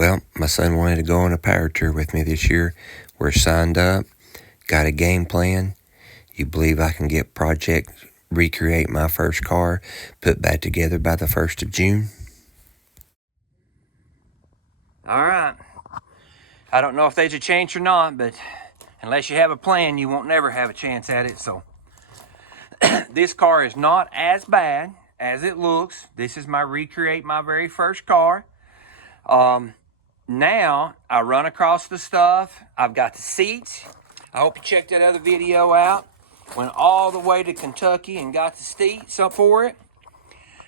Well, my son wanted to go on a power tour with me this year. We're signed up, got a game plan. You believe I can get project recreate my first car put back together by the 1st of June? All right. I don't know if there's a chance or not, but unless you have a plan, you won't never have a chance at it. So this car is not as bad as it looks. This is my recreate my very first car. Now I run across the stuff. I've got the seats. I hope you checked that other video out. Went all the way to Kentucky and got the seats up for it.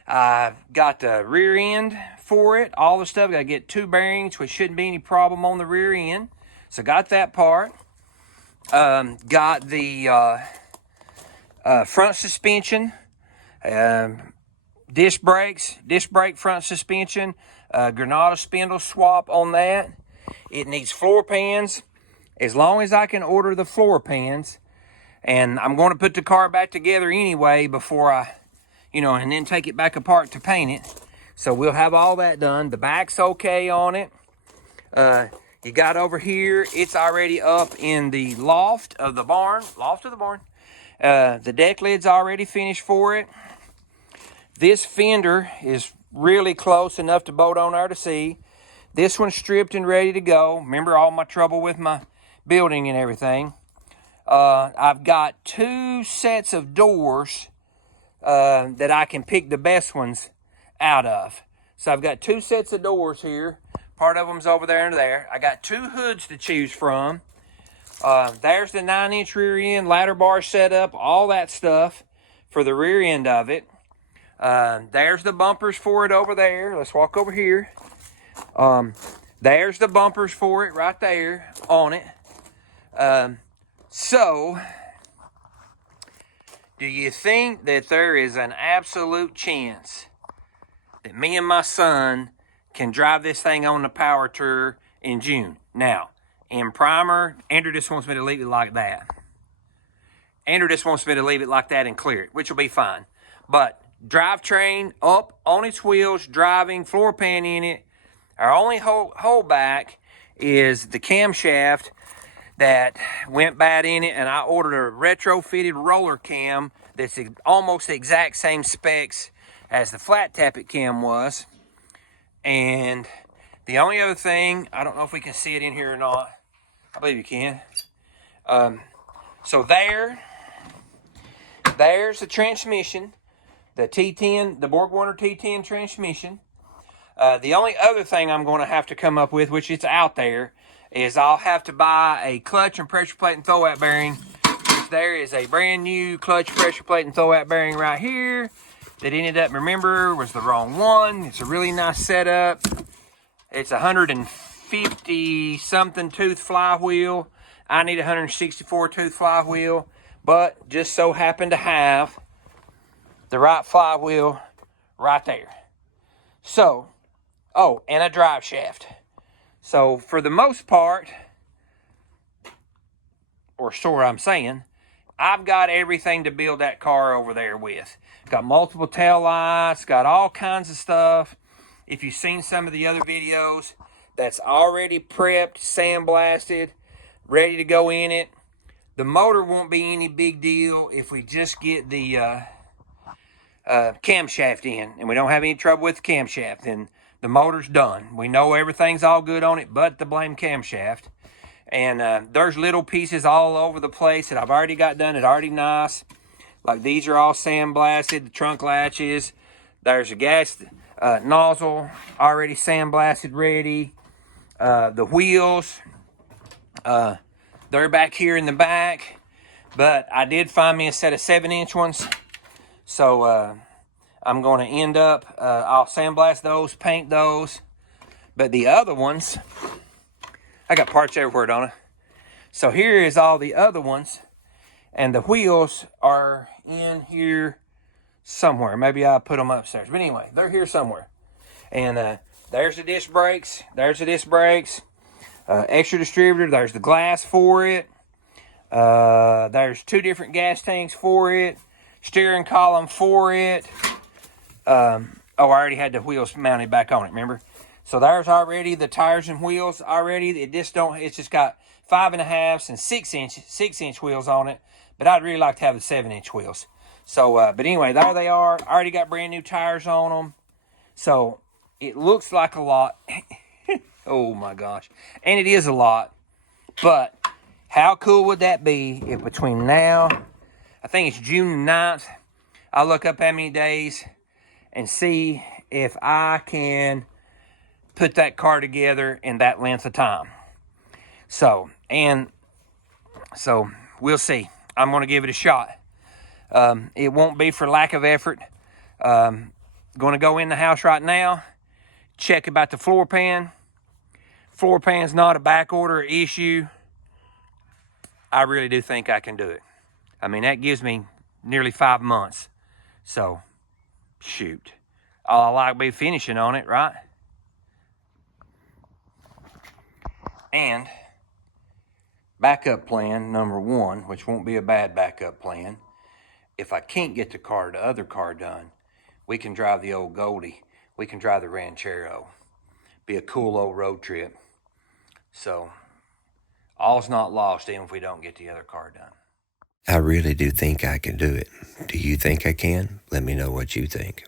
I've got the rear end for it, all the stuff. Got to get 2 bearings, which shouldn't be any problem on the rear end. So got that part. Got the front suspension, disc brake front suspension, Granada spindle swap on that. It needs floor pans. As long as I can order the floor pans, and I'm going to put the car back together anyway before I, and then take it back apart to paint it. So we'll have all that done. The back's okay on it. You got over here, it's already up in the loft of the barn. The deck lid's already finished for it. This fender is really close enough to bolt on there to see. This one's stripped and ready to go. Remember all my trouble with my building and everything. I've got 2 sets of doors that I can pick the best ones out of. So I've got 2 sets of doors here. Part of them's over there and there. I got 2 hoods to choose from. There's the 9-inch rear end, ladder bar setup, all that stuff for the rear end of it. There's the bumpers for it over there. Let's walk over here. There's the bumpers for it right there on it. So, do you think that there is an absolute chance that me and my son can drive this thing on the power tour in June? Now, in primer, Andrew just wants me to leave it like that. And clear it, which will be fine. But drivetrain up on its wheels, driving, floor pan in it. Our only holdback is the camshaft that went bad in it, and I ordered a retrofitted roller cam that's almost the exact same specs as the flat tappet cam was. And the only other thing, I don't know if we can see it in here or not. I believe you can. So there's the transmission, the T10, the BorgWarner T10 transmission. The only other thing I'm going to have to come up with, which it's out there, is I'll have to buy a clutch and pressure plate and throwout bearing. There is a brand new clutch, pressure plate, and throwout bearing right here that ended up, remember, was the wrong one. It's a really nice setup. It's a 150 something tooth flywheel. I need a 164 tooth flywheel, but just so happen to have the right flywheel right there. So, and a drive shaft. So for the most part, or so I'm saying, I've got everything to build that car over there with. Got multiple tail lights, got all kinds of stuff. If you've seen some of the other videos, that's already prepped, sandblasted, ready to go in it. The motor won't be any big deal if we just get the camshaft in, and we don't have any trouble with the camshaft, then the motor's done. We know everything's all good on it but the blame camshaft. And there's little pieces all over the place that I've already got done. It's already nice. Like these are all sandblasted, the trunk latches. There's a gas nozzle already sandblasted, ready. The wheels, they're back here in the back. But I did find me a set of 7-inch ones. So I'm going to end up, I'll sandblast those, paint those. But the other ones, I got parts everywhere, don't I? So here is all the other ones. And the wheels are in here somewhere. Maybe I'll put them upstairs. But anyway, they're here somewhere. And there's the disc brakes. Extra distributor. There's the glass for it. There's 2 different gas tanks for it. Steering column for it. I already had the wheels mounted back on it, remember? So there's already the tires and wheels already. It's just got 5.5 and 6-inch wheels on it. But I'd really like to have the 7-inch wheels. So, but anyway, there they are. I already got brand new tires on them. So it looks like a lot. Oh my gosh. And it is a lot. But how cool would that be if between now, I think it's June 9th, I'll look up how many days and see if I can put that car together in that length of time. So we'll see. I'm going to give it a shot. It won't be for lack of effort. Going to go in the house right now, check about the floor pan. Floor pan's not a back order issue. I really do think I can do it. I mean, that gives me nearly 5 months. So, shoot. All I like be finishing on it, right? And backup plan number 1, which won't be a bad backup plan. If I can't get the other car done, we can drive the old Goldie. We can drive the Ranchero. Be a cool old road trip. So, all's not lost even if we don't get the other car done. I really do think I can do it. Do you think I can? Let me know what you think.